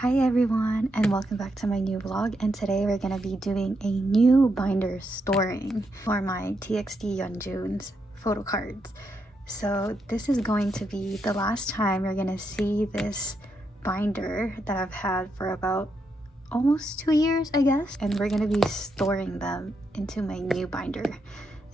Hi everyone, and welcome back to my new vlog. And today we're going to be doing a new binder storing for my TXT Yeonjun's photo cards. So this is going to be the last time you're going to see this binder that I've had for about almost 2 years, I guess. And we're going to be storing them into my new binder.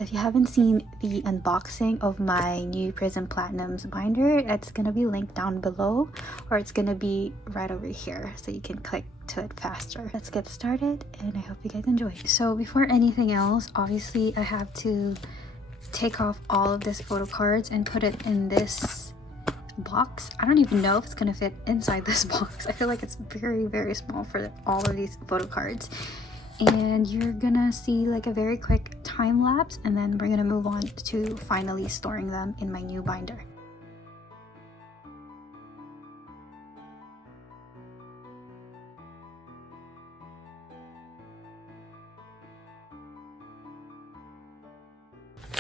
If you haven't seen the unboxing of my new Prism Platinum's binder, it's going to be linked down below, or it's going to be right over here so you can click to it faster. Let's get started, and I hope you guys enjoy. So before anything else, obviously I have to take off all of this photo cards and put it in this box. I don't even know if it's going to fit inside this box. I feel like it's very small for all of these photo cards. And you're gonna see like a very quick time lapse, and then we're gonna move on to finally storing them in my new binder.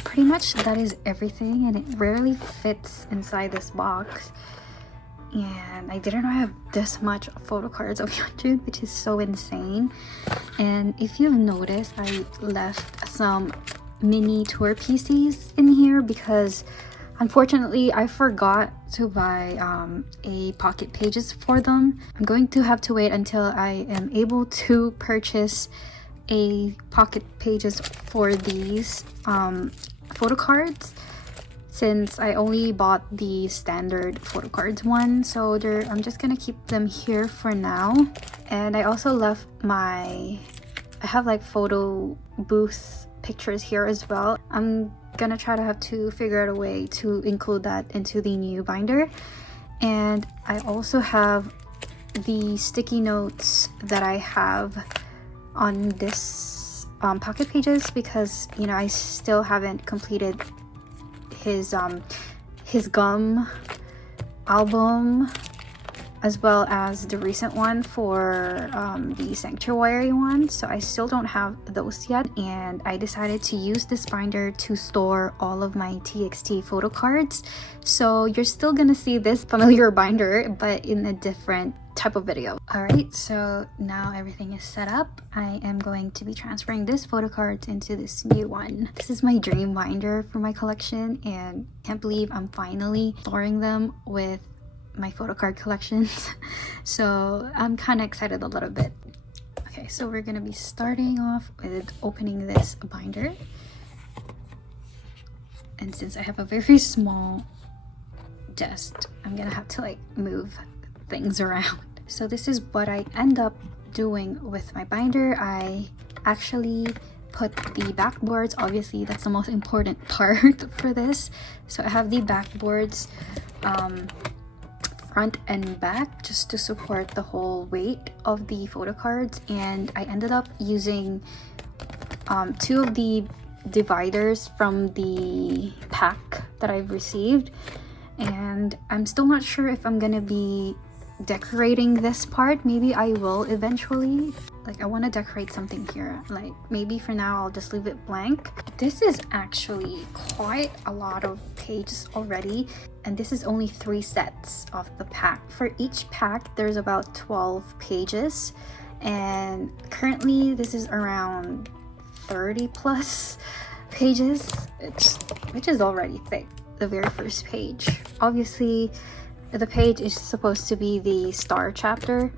Pretty much that is everything, and it rarely fits inside this box. And I didn't know I have this much photo cards of Yeonjun, which is so insane. And if you've noticed, I left some mini tour PCs in here because unfortunately I forgot to buy a pocket pages for them. I'm going to have to wait until I am able to purchase a pocket pages for these photo cards, since I only bought the standard photo cards one. So I'm just gonna keep them here for now. And I also left I have like photo booth pictures here as well. I'm gonna try to figure out a way to include that into the new binder. And I also have the sticky notes that I have on this pocket pages, because you know I still haven't completed his gum album, as well as the recent one for the sanctuary one. So I still don't have those yet, and I decided to use this binder to store all of my TXT photo cards. So you're still gonna see this familiar binder, but in a different type of video. Alright, so now everything is set up. I am going to be transferring this photo cards into this new one. This is my dream binder for my collection, and I can't believe I'm finally storing them with my photo card collections. So I'm kind of excited a little bit. Okay, so we're gonna be starting off with opening this binder. And since I have a very small desk, I'm gonna have to like move things around. So this is what I end up doing with my binder. I actually put the backboards, obviously that's the most important part for this. So I have the backboards front and back, just to support the whole weight of the photo cards. And I ended up using 2 of the dividers from the pack that I've received, and I'm still not sure if I'm gonna be decorating this part. Maybe I will eventually. Like, I want to decorate something here. Like, maybe for now I'll just leave it blank. This is actually quite a lot of pages already, and this is only 3 sets of the pack. For each pack there's about 12 pages, and currently this is around 30 plus pages, which is already thick. The very first page, obviously the page is supposed to be the star chapter,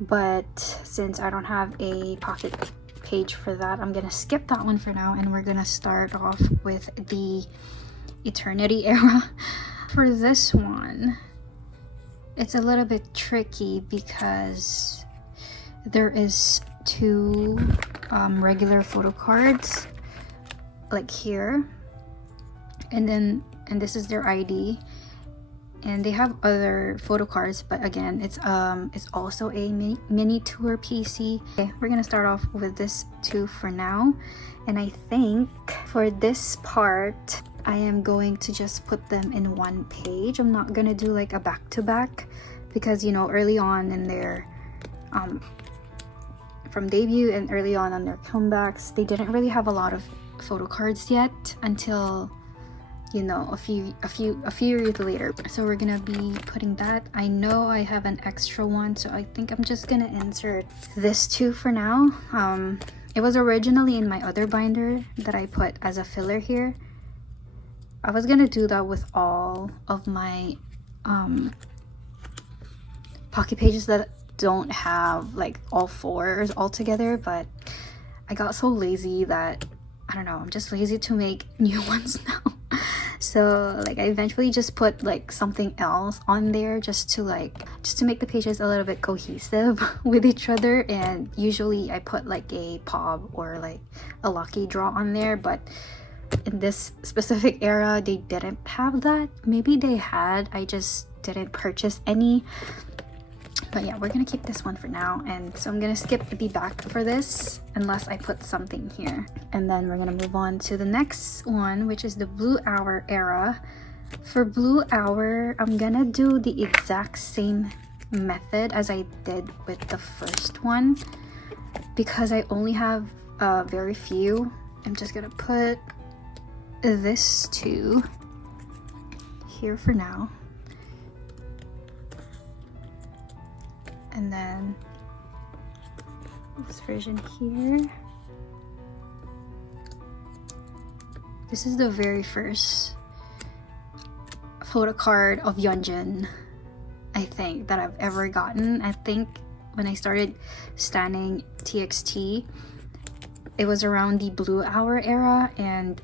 but since I don't have a pocket page for that, I'm gonna skip that one for now, and we're gonna start off with the eternity era. For this one, it's a little bit tricky because there is 2 regular photo cards like here, and this is their ID, and they have other photo cards, but again it's also a mini tour PC. Okay, we're gonna start off with this 2 for now, and I think for this part I am going to just put them in 1 page. I'm not gonna do like a back-to-back, because you know early on in their from debut and early on their comebacks, they didn't really have a lot of photo cards yet until you know, a few years later. So we're gonna be putting that. I know I have an extra one, so I think I'm just gonna insert this too for now. It was originally in my other binder that I put as a filler here. I was gonna do that with all of my pocket pages that don't have like all fours all together, but I got so lazy that I don't know, I'm just lazy to make new ones now. So like I eventually just put like something else on there just to make the pages a little bit cohesive with each other. And usually I put like a pop or like a lucky draw on there, but in this specific era they didn't have that. Maybe they had, I just didn't purchase any. But yeah, we're gonna keep this one for now, and so I'm gonna skip the back for this unless I put something here, and then we're gonna move on to the next one, which is the Blue Hour era. For Blue Hour, I'm gonna do the exact same method as I did with the first one because I only have very few. I'm just gonna put this two here for now. And then this version here. This is the very first photo card of Yeonjun, I think, that I've ever gotten. I think when I started standing TXT, it was around the Blue Hour era, and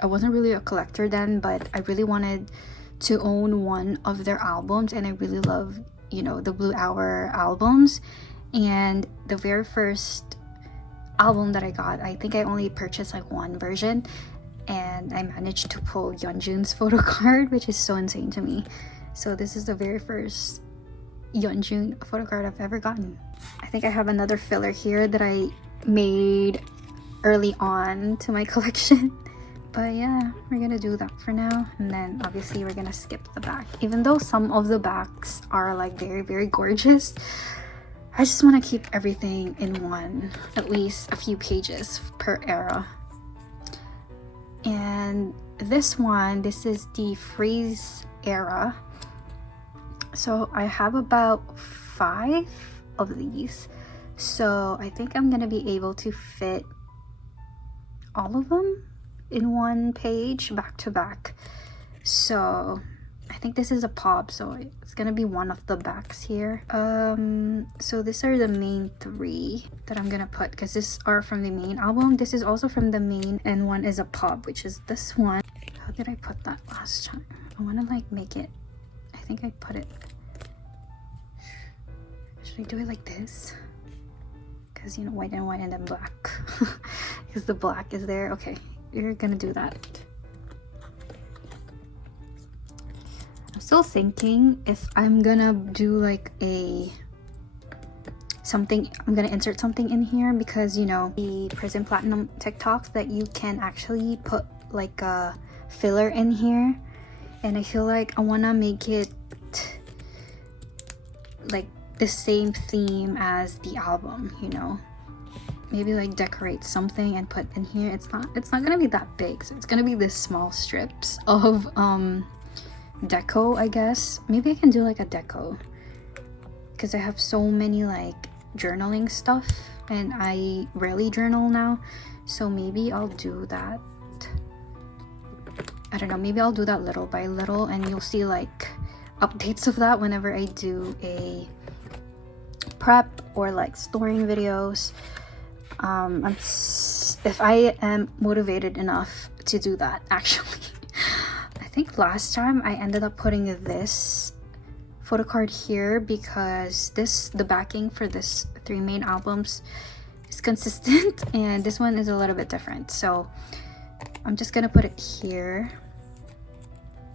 I wasn't really a collector then, but I really wanted to own one of their albums, and I really love, you know, the Blue Hour albums. And the very first album that I got, I think I only purchased like one version, and I managed to pull Yeonjun's photo card, which is so insane to me. So this is the very first Yeonjun photo card I've ever gotten. I think I have another filler here that I made early on to my collection. But yeah, we're gonna do that for now, and then obviously we're gonna skip the back. Even though some of the backs are like very gorgeous, I just want to keep everything in one, at least a few pages per era. And this one, this is the Freeze era. So I have about 5 of these, so I think I'm gonna be able to fit all of them in one page back to back. So I think this is a pop, so it's gonna be one of the backs here. So these are the main 3 that I'm gonna put, because these are from the main album. This is also from the main, and one is a pop, which is this one. How did I put that last time? I want to like make it, I think I put it, should I do it like this? Because, you know, white and then black. Because the black is there. Okay, you're gonna do that. I'm still thinking if I'm gonna do like I'm gonna insert something in here, because, you know, the Prism Platinum TikToks that you can actually put like a filler in here, and I feel like I wanna make it like the same theme as the album, you know. Maybe like decorate something and put in here. It's not gonna be that big, so it's gonna be this small strips of deco, I guess. Maybe I can do like a deco, because I have so many like journaling stuff and I rarely journal now, so maybe I'll do that. I don't know, maybe I'll do that little by little, and you'll see like updates of that whenever I do a prep or like storing videos. If I am motivated enough to do that, actually. I think last time I ended up putting this photo card here because the backing for this 3 main albums is consistent, and this one is a little bit different, so I'm just gonna put it here,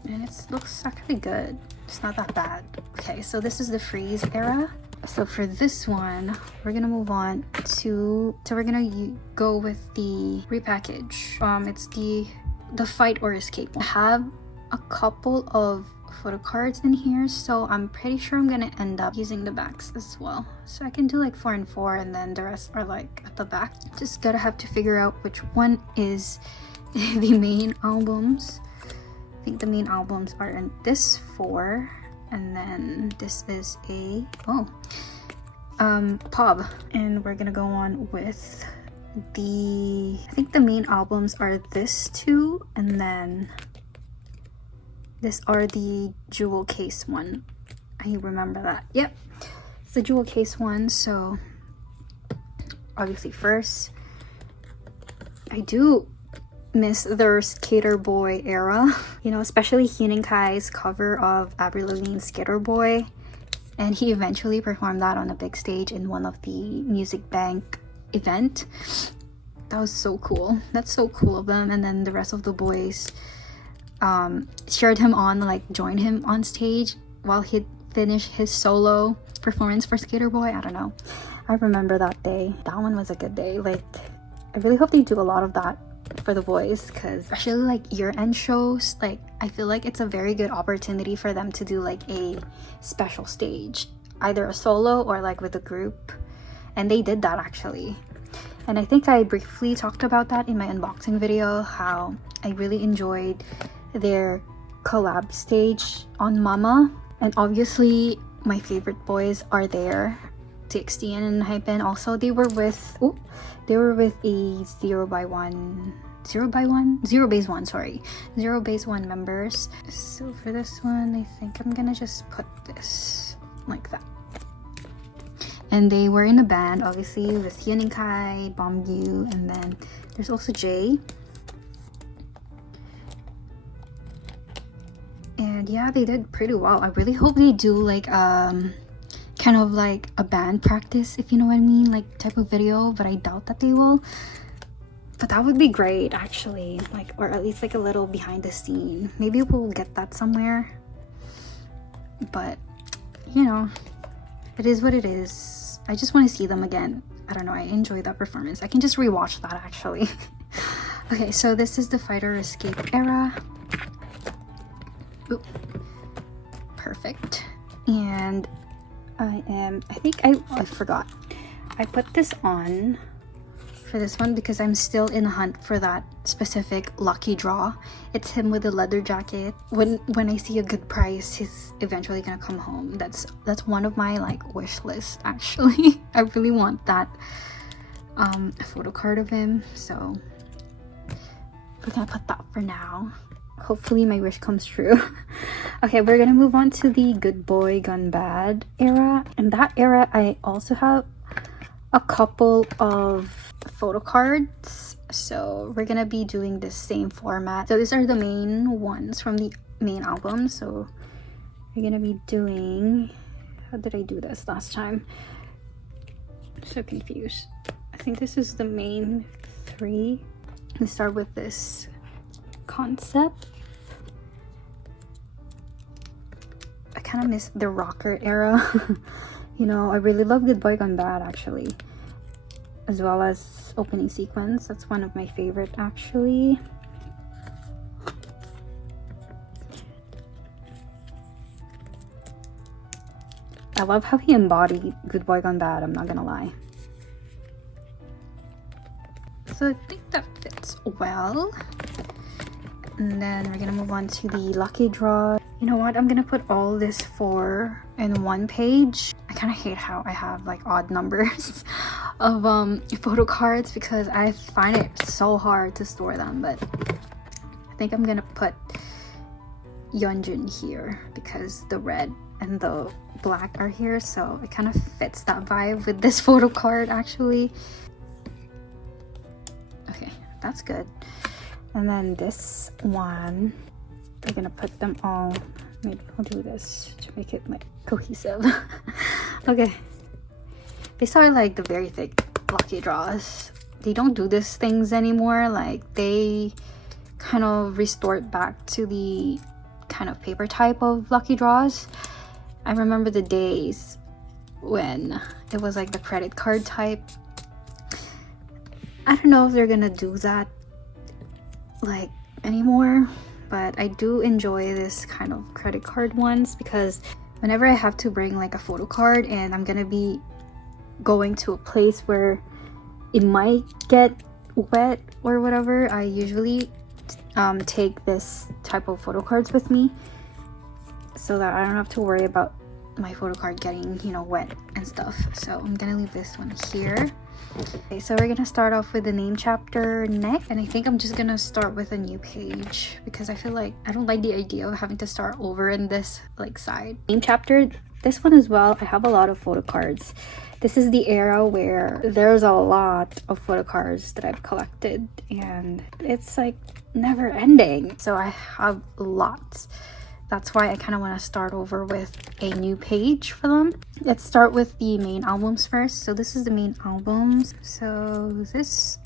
and it looks actually good. It's not that bad. Okay, so this is the Freeze era. So for this one, we're gonna move on to, we're gonna go with the repackage. It's the Fight or Escape. I have a couple of photo cards in here, so I'm pretty sure I'm gonna end up using the backs as well. So I can do like 4 and 4, and then the rest are like at the back. Just gotta have to figure out which one is the main albums. think the main albums are in this 4, and then this is a pub, and we're gonna go on with I think the main albums are this 2, and then this are the jewel case one. I remember that. Yep, it's the jewel case one. So obviously first, I do miss their Skater Boy era, you know, especially Hyun Kai's cover of Avril Lavigne's Skater Boy, and he eventually performed that on a big stage in one of the Music Bank event. That was so cool. That's so cool of them. And then the rest of the boys cheered him on, like joined him on stage while he finished his solo performance for Skater Boy. I don't know, I remember that day. That one was a good day. Like, I really hope they do a lot of that for the boys, because especially like year-end shows, like I feel like it's a very good opportunity for them to do like a special stage, either a solo or like with a group, and they did that actually. And I think I briefly talked about that in my unboxing video, how I really enjoyed their collab stage on Mama. And obviously my favorite boys are there, TXT and Hypen. Also they were with a zero base one members. So for this one, I think I'm gonna just put this like that. And they were in a band, obviously, with Hyun Kai, Bomgyu, and then there's also Jay. And yeah, they did pretty well. I really hope they do like kind of like a band practice, if you know what I mean, like type of video, but I doubt that they will. But that would be great actually, like, or at least like a little behind the scene. Maybe we'll get that somewhere. But you know, it is what it is. I just want to see them again. I don't know, I enjoyed that performance. I can just rewatch that actually. Okay, so this is the Fighter Escape era. Ooh, perfect. And I think I forgot. I put this on for this one because I'm still in a hunt for that specific lucky draw. It's him with a leather jacket. When I see a good price, he's eventually gonna come home. That's one of my like wish lists actually. I really want that photo card of him, so we're gonna put that for now. Hopefully my wish comes true. Okay, we're gonna move on to the Good Boy Gone Bad era. In that era, I also have a couple of photo cards, so we're gonna be doing the same format. So these are the main ones from the main album. So we're gonna be doing, how did I do this last time? I'm so confused. I think this is the main 3. Let's start with this concept. I kind of miss the rocker era. You know, I really love Good Boy Gone Bad actually, as well as opening sequence. That's one of my favorite actually. I love how he embodied Good Boy Gone Bad, I'm not gonna lie. So I think that fits well. And then we're gonna move on to the lucky draw. You know what, I'm gonna put all this 4 in one page. I kind of hate how I have like odd numbers of photo cards because I find it so hard to store them. But I think I'm gonna put Yeonjun here because the red and the black are here, so it kind of fits that vibe with this photo card actually. Okay, that's good. And then this one, we're gonna put them all, maybe I'll do this to make it like cohesive. Okay, these are like the very thick lucky draws. They don't do these things anymore. Like they kind of restored back to the kind of paper type of lucky draws. I remember the days when it was like the credit card type. I don't know if they're gonna do that like anymore, but I do enjoy this kind of credit card ones because whenever I have to bring like a photo card and I'm gonna be going to a place where it might get wet or whatever, I usually take this type of photo cards with me so that I don't have to worry about my photo card getting, you know, wet and stuff. So I'm gonna leave this one here. Okay, so we're gonna start off with the name chapter next, and I think I'm just gonna start with a new page because I feel like I don't like the idea of having to start over in this like side. Name chapter, this one as well, I have a lot of photo cards. This is the era where there's a lot of photo cards that I've collected and it's like never ending. So I have lots. That's why I kind of want to start over with a new page for them. Let's start with the main albums first. So this is the main albums. So this,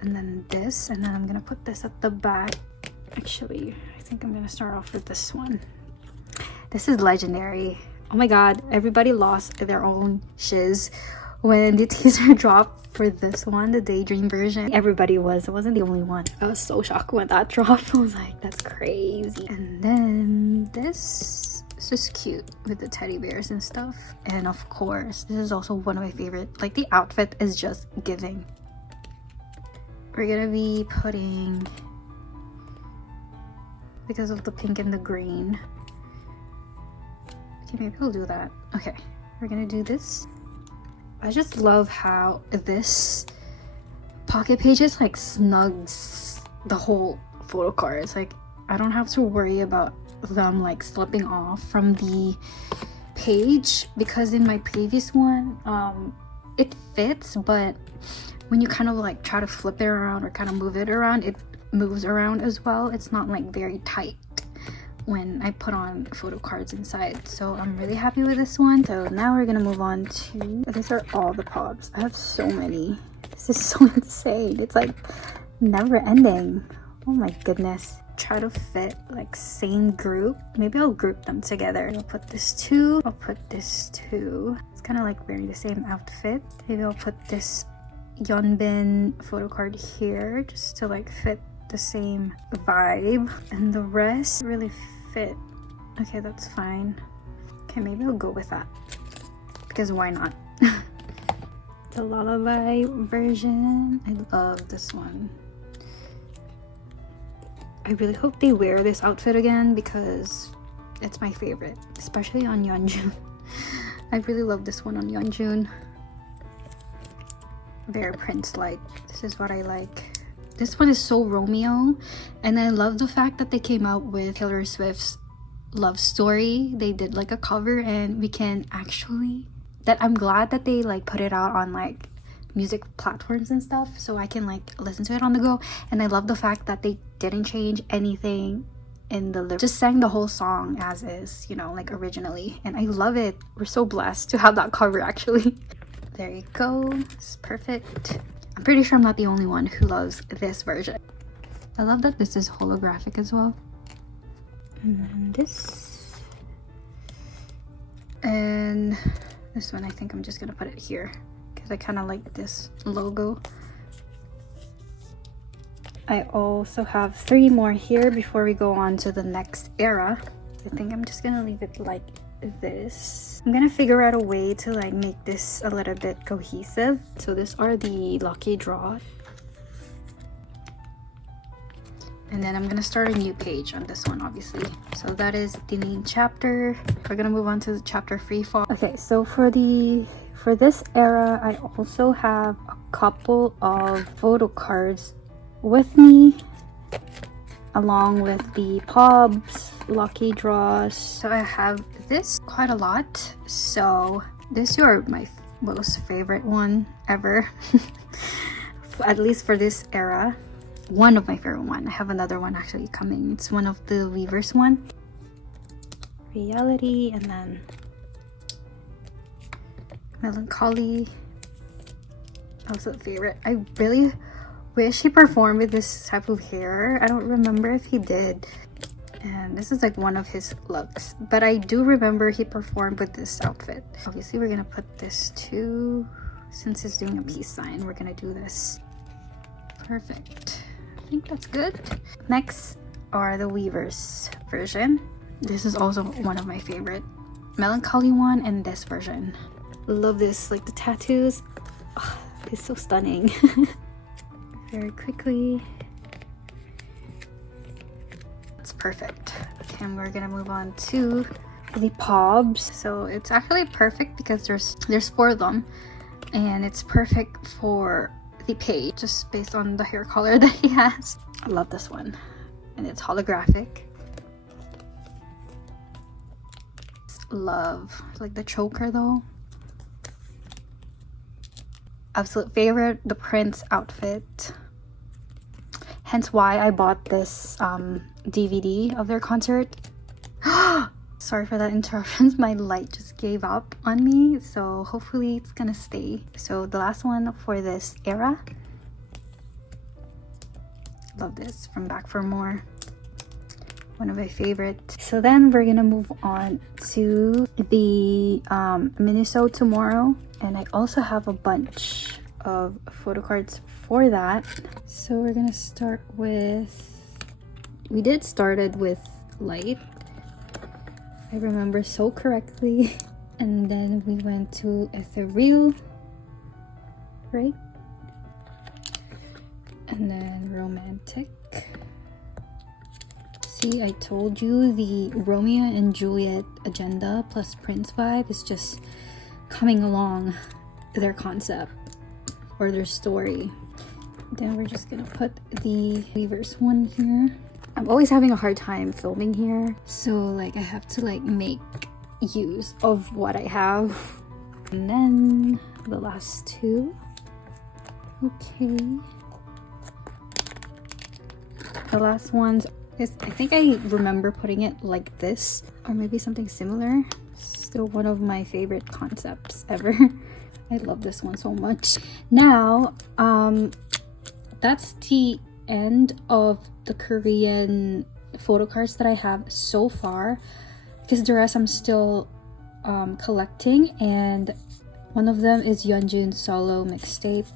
and then this, and then I'm gonna put this at the back. Actually, I think I'm gonna start off with this one. This is legendary. Oh my god, everybody lost their own shiz when the teaser dropped for this one, the Daydream version. Everybody was. I wasn't the only one. I was so shocked when that dropped. I was like, that's crazy. And then this is just cute with the teddy bears and stuff. And of course, this is also one of my favorite. Like, the outfit is just giving. We're gonna be putting, because of the pink and the green. Okay, maybe I'll do that. Okay, we're gonna do this. I just love how this pocket pages like snugs the whole photo cards. Like, I don't have to worry about them like slipping off from the page, because in my previous one it fits, but when you kind of like try to flip it around or kind of move it around, it moves around as well. It's not like very tight when I put on photo cards inside. So I'm really happy with this one. So now we're gonna move on to, these are all the pops. I have so many. This is so insane. It's like never ending. Oh my goodness. Try to fit like same group. Maybe I'll group them together. I'll put this too. I'll put this too. It's kind of like wearing the same outfit. Maybe I'll put this Yeonjun photo card here just to like fit the same vibe, and the rest really fit. Okay, that's fine. Okay, maybe I'll go with that because why not? The lullaby version, I love this one. I really hope they wear this outfit again because it's my favorite, especially on Yeonjun. I really love this one on Yeonjun. Very Prince-like. This is what I like. This one is so Romeo, and I love the fact that they came out with Taylor Swift's Love Story. They did like a cover, and we can actually, that I'm glad that they like put it out on like music platforms and stuff, so I can like listen to it on the go. And I love the fact that they didn't change anything in the lyrics, just sang the whole song as is, you know, like originally, and I love it. We're so blessed to have that cover actually. There you go, it's perfect. I'm pretty sure I'm not the only one who loves this version. I love that this is holographic as well. And then this. And this one, I think I'm just gonna put it here because I kind of like this logo. I also have 3 more here before we go on to the next era. I think I'm just gonna leave it like this. I'm gonna figure out a way to like make this a little bit cohesive. So these are the lucky draw, and then I'm gonna start a new page on this one, obviously. So that is the main chapter. We're gonna move on to the chapter Freefall. Okay, so for this era, I also have a couple of photo cards with me, along with the pobs, lucky draws. So I have this quite a lot. So this is my most favorite one ever. At least for this era. One of my favorite one. I have another one actually coming. It's one of the Weavers one. Reality, and then Melancholy. Also a favorite. I really wish he performed with this type of hair. I don't remember if he did. And this is like one of his looks, but I do remember he performed with this outfit. Obviously we're gonna put this too, since he's doing a peace sign. We're gonna do this. Perfect. I think that's good. Next are the Weavers version. This is also one of my favorite. Melancholy one and this version. Love this, like the tattoos. Oh, it's so stunning. very quickly. It's perfect. Okay, and we're gonna move on to the pobs. So it's actually perfect because there's 4 of them, and it's perfect for the page just based on the hair color that he has. I love this one, and it's holographic. Love like the choker though. Absolute favorite, the Prince outfit. Hence why I bought this DVD of their concert. Sorry for that interruption. My light just gave up on me, so hopefully it's gonna stay. So the last one for this era. Love this from Back for More. One of my favorites. So then we're gonna move on to the Miniso Tomorrow, and I also have a bunch of photo cards for that. So we're gonna start with, we did started with Light, I remember so correctly, and then we went to Ethereal, right? And then Romantic. See, I told you the Romeo and Juliet agenda plus Prince vibe is just coming along their concept or their story. Then we're just gonna put the reverse one here. I'm always having a hard time filming here, so like I have to like make use of what I have. And then the last 2. Okay. The last ones, I think I remember putting it like this, or maybe something similar. Still one of my favorite concepts ever. I love this one so much. Now, that's the end of the Korean photo cards that I have so far, because the rest I'm still collecting, and one of them is Yeonjun's solo mixtape,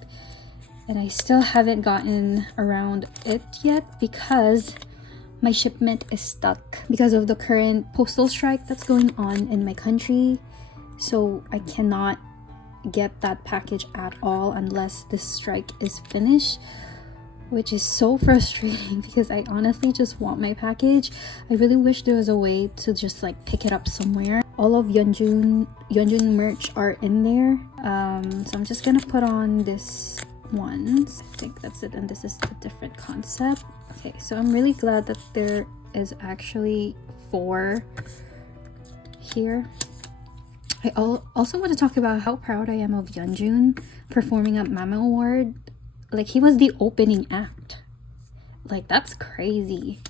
and I still haven't gotten around it yet because my shipment is stuck because of the current postal strike that's going on in my country. So I cannot get that package at all unless this strike is finished, which is so frustrating because I honestly just want my package. I really wish there was a way to just like pick it up somewhere. All of Yeonjun merch are in there. So I'm just gonna put on this ones. I think that's it, and this is a different concept. Okay, so I'm really glad that there is actually 4 here. I also want to talk about how proud I am of Yeonjun performing at Mama Award. Like, he was the opening act. Like, that's crazy.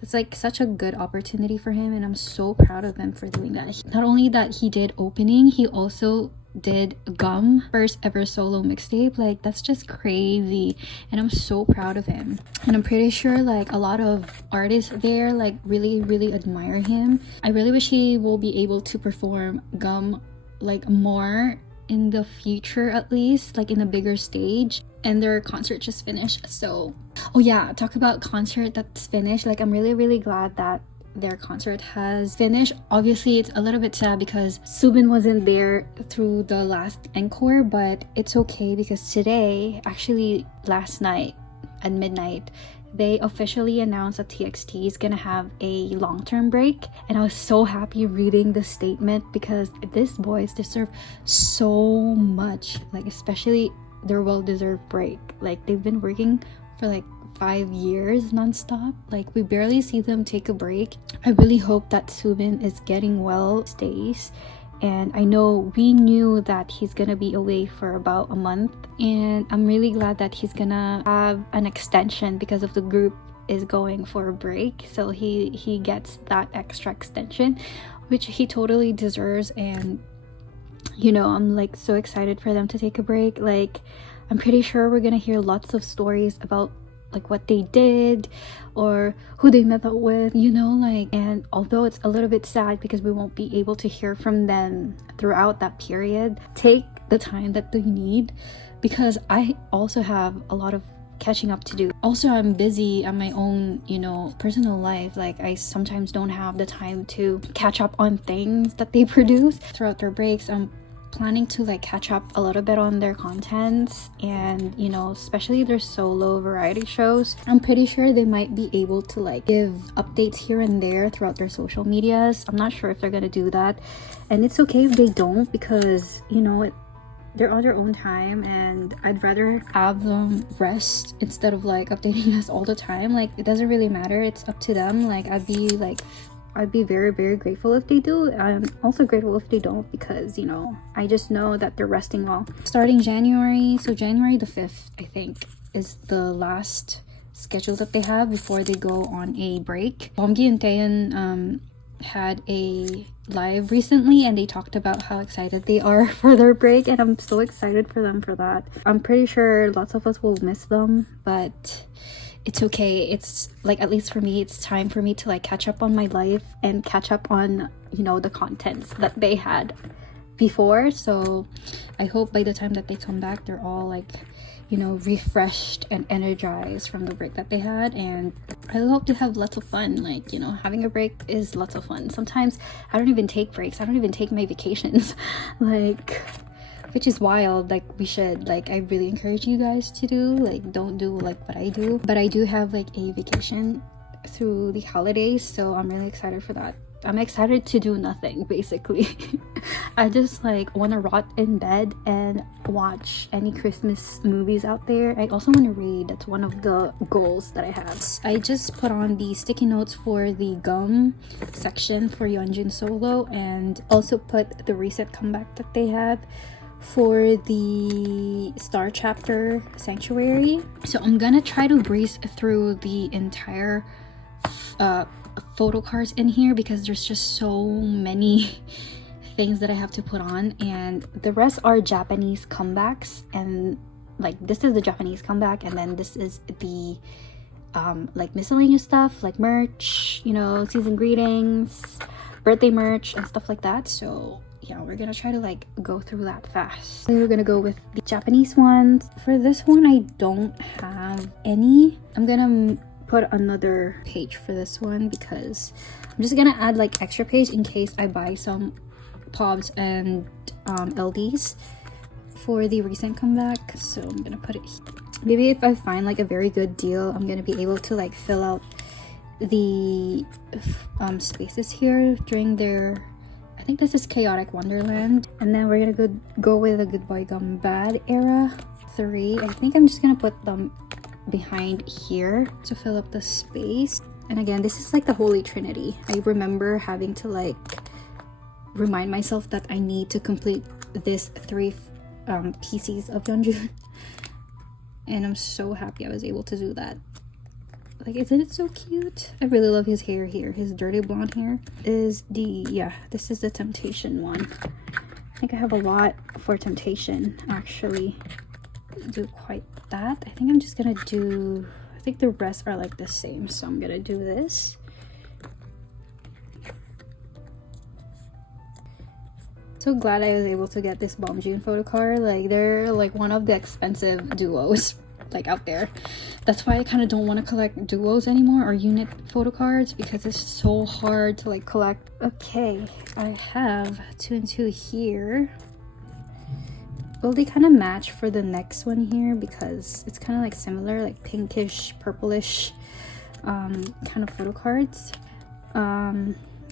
That's like such a good opportunity for him, and I'm so proud of him for doing that. Not only that he did opening, he also did Gum first ever solo mixtape. Like, that's just crazy, and I'm so proud of him. And I'm pretty sure like a lot of artists there like really admire him. I really wish he will be able to perform Gum like more in the future, at least like in a bigger stage. And their concert just finished, so oh yeah, talk about concert that's finished. Like, I'm really glad that their concert has finished. Obviously it's a little bit sad because Subin wasn't there through the last encore, but it's okay because today, actually last night at midnight, they officially announced that TXT is gonna have a long-term break, and I was so happy reading the statement because these boys deserve so much, like especially their well-deserved break. Like, they've been working for like 5 years non-stop. Like, we barely see them take a break. I really hope that Subin is getting well, stays. And I know we knew that he's gonna be away for about a month, and I'm really glad that he's gonna have an extension because of the group is going for a break, so he gets that extra extension, which he totally deserves. And you know, I'm like so excited for them to take a break. Like, I'm pretty sure we're gonna hear lots of stories about like what they did or who they met up with, you know, like. And although it's a little bit sad because we won't be able to hear from them throughout that period, take the time that they need, because I also have a lot of catching up to do. Also, I'm busy on my own, you know, personal life. Like, I sometimes don't have the time to catch up on things that they produce throughout their breaks. I'm planning to like catch up a little bit on their contents, and you know, especially their solo variety shows. I'm pretty sure they might be able to like give updates here and there throughout their social medias. I'm not sure if they're gonna do that, and it's okay if they don't, because you know, they're on their own time, and I'd rather have them rest instead of like updating us all the time. Like, it doesn't really matter, it's up to them. Like, I'd be very, very grateful if they do. I'm also grateful if they don't, because you know, I just know that they're resting well. Starting January, so January the 5th I think is the last schedule that they have before they go on a break. Bomgi and Taeyeon had a live recently, and they talked about how excited they are for their break, and I'm so excited for them for that. I'm pretty sure lots of us will miss them, but it's okay. It's like, at least for me, it's time for me to like catch up on my life and catch up on, you know, the contents that they had before. So I hope by the time that they come back, they're all like, you know, refreshed and energized from the break that they had. And I hope to have lots of fun. Like, you know, having a break is lots of fun. Sometimes I don't even take breaks, I don't even take my vacations like, which is wild. Like, we should, like, I really encourage you guys to do, like, don't do like what I do, but I do have like a vacation through the holidays, so I'm really excited for that. I'm excited to do nothing basically. I just like want to rot in bed and watch any Christmas movies out there. I also want to read. That's one of the goals that I have. I just put on the sticky notes for the gum section for Yeonjun solo, and also put the recent comeback that they have for the Star Chapter Sanctuary. So I'm gonna try to breeze through the entire photo cards in here, because there's just so many things that I have to put on, and the rest are Japanese comebacks. And like, this is the Japanese comeback, and then this is the like miscellaneous stuff, like merch, you know, season greetings, birthday merch and stuff like that. So yeah, we're gonna try to like go through that fast. So we're gonna go with the Japanese ones. For this one, I don't have any. I'm gonna put another page for this one, because I'm just gonna add like extra page in case I buy some POBs and LDs for the recent comeback. So I'm gonna put it here. Maybe if I find like a very good deal, I'm gonna be able to like fill out the spaces here during their, I think this is Chaotic Wonderland. And then we're gonna go with the Good Boy Gum Bad era 3. I think I'm just gonna put them behind here to fill up the space. And again, this is like the Holy Trinity. I remember having to like remind myself that I need to complete this 3 PCs of Yeonjun, and I'm so happy I was able to do that. Like, isn't it so cute? I really love his hair here. His dirty blonde hair is the, yeah, this is the Temptation one. I think I have a lot for Temptation, actually. Do quite that. I think I'm just gonna do, I think the rest are like the same, so I'm gonna do this. So glad I was able to get this Yeonjun photo card. Like, they're like one of the expensive duos like out there. That's why I kind of don't want to collect duos anymore, or unit photo cards, because it's so hard to like collect. Okay, I have 2 and 2 here. Well, they kind of match for the next one here, because it's kind of like similar, like pinkish, purplish kind of photo cards.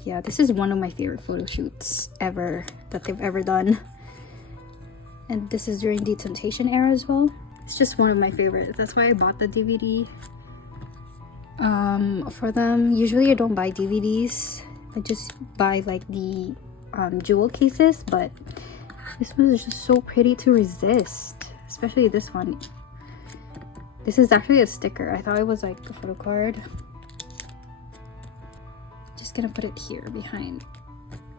Yeah, this is one of my favorite photo shoots ever that they've ever done. And this is during the Temptation era as well. It's just one of my favorites. That's why I bought the DVD for them. Usually I don't buy DVDs. I just buy like the jewel cases, but this one is just so pretty to resist. Especially this one. This is actually a sticker. I thought it was like a photo card. Just gonna put it here behind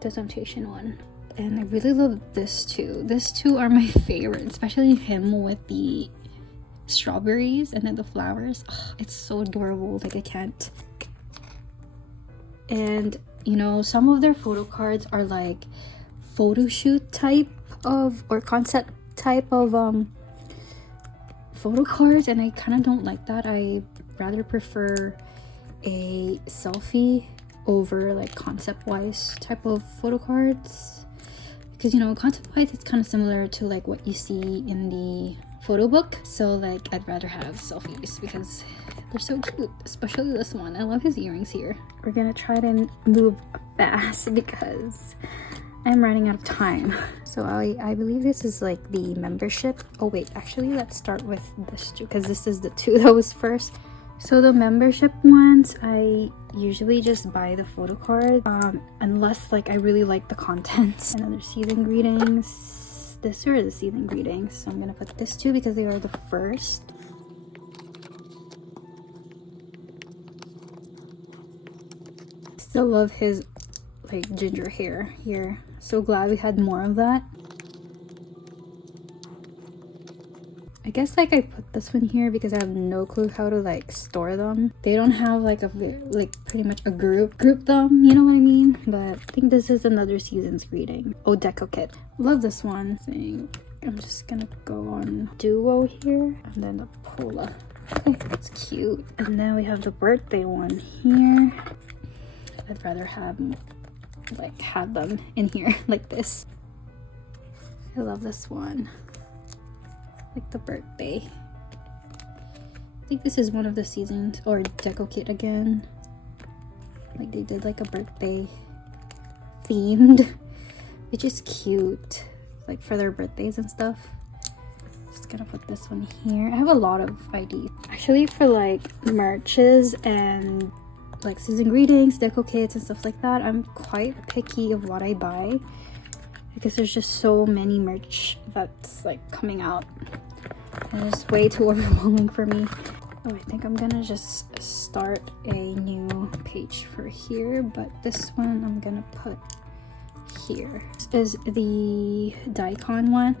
the Temptation one. And I really love this too. These two are my favorite, especially him with the strawberries and then the flowers. Oh, it's so adorable, like I can't. And you know, some of their photo cards are like photo shoot type of, or concept type of photo cards, and I kind of don't like that. I rather prefer a selfie over like concept wise type of photo cards, because you know, concept-wise it's kind of similar to like what you see in the photo book. So like I'd rather have selfies because they're so cute, especially this one. I love his earrings here. We're gonna try to move fast because I'm running out of time. So I believe this is like the membership. Oh wait, actually let's start with this two because this is the two that was first. So the membership ones, I usually just buy the photo card unless like I really like the contents. Another season greetings. This are the season greetings. So I'm gonna put this two because they are the first. Still love his like ginger hair here. So glad we had more of that. I guess like I put this one here because I have no clue how to like store them. They don't have like a pretty much a group them, you know what I mean? But I think this is another season's greeting. Oh, deco kit. Love this one. I'm just gonna go on duo here and then the pola. Okay, that's cute. And then we have the birthday one here. I'd rather have them in here like this. I love this one. Like the birthday. I think this is one of the seasons or deco kit again. Like they did like a birthday themed, which is cute. Like for their birthdays and stuff. Just gonna put this one here. I have a lot of ideas. Actually for like merches and like season greetings, deco kits and stuff like that, I'm quite picky of what I buy because there's just so many merch that's like coming out and it's way too overwhelming for me. Oh, I think I'm gonna just start a new page for here, but this one I'm gonna put here. This is the daikon one.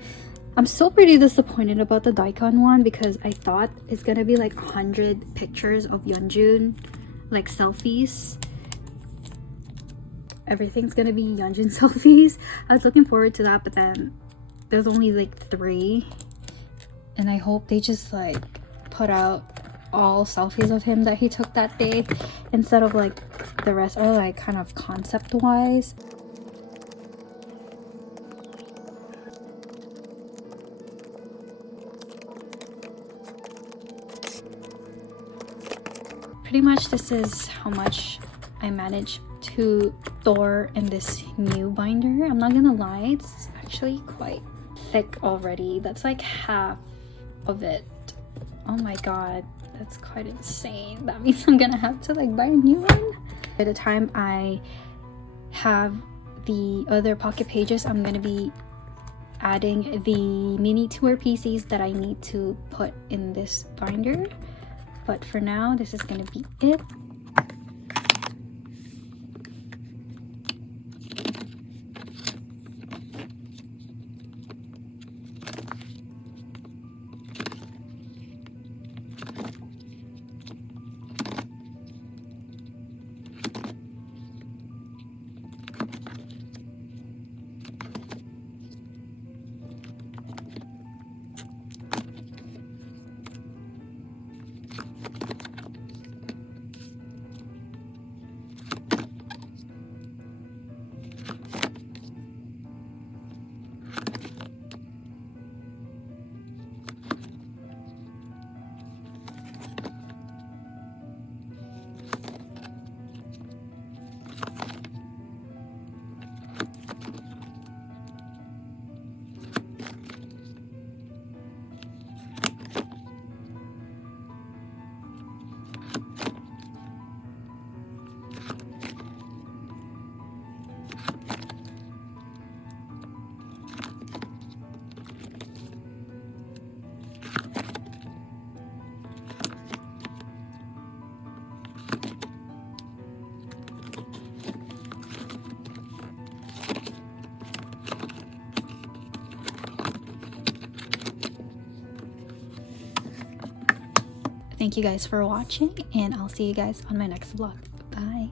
I'm still pretty disappointed about the daikon one because I thought it's gonna be like 100 pictures of Yeonjun, like selfies. Everything's gonna be Yeonjun selfies. I was looking forward to that, but then there's only like 3, and I hope they just like put out all selfies of him that he took that day instead of like the rest are like kind of concept wise. Pretty much this is how much I managed to store in this new binder. I'm not gonna lie, it's actually quite thick already. That's like half of it. Oh my god, that's quite insane. That means I'm gonna have to like buy a new one. By the time I have the other pocket pages, I'm gonna be adding the mini tour pieces that I need to put in this binder. But for now, this is gonna be it. Thank you guys for watching, and I'll see you guys on my next vlog. Bye.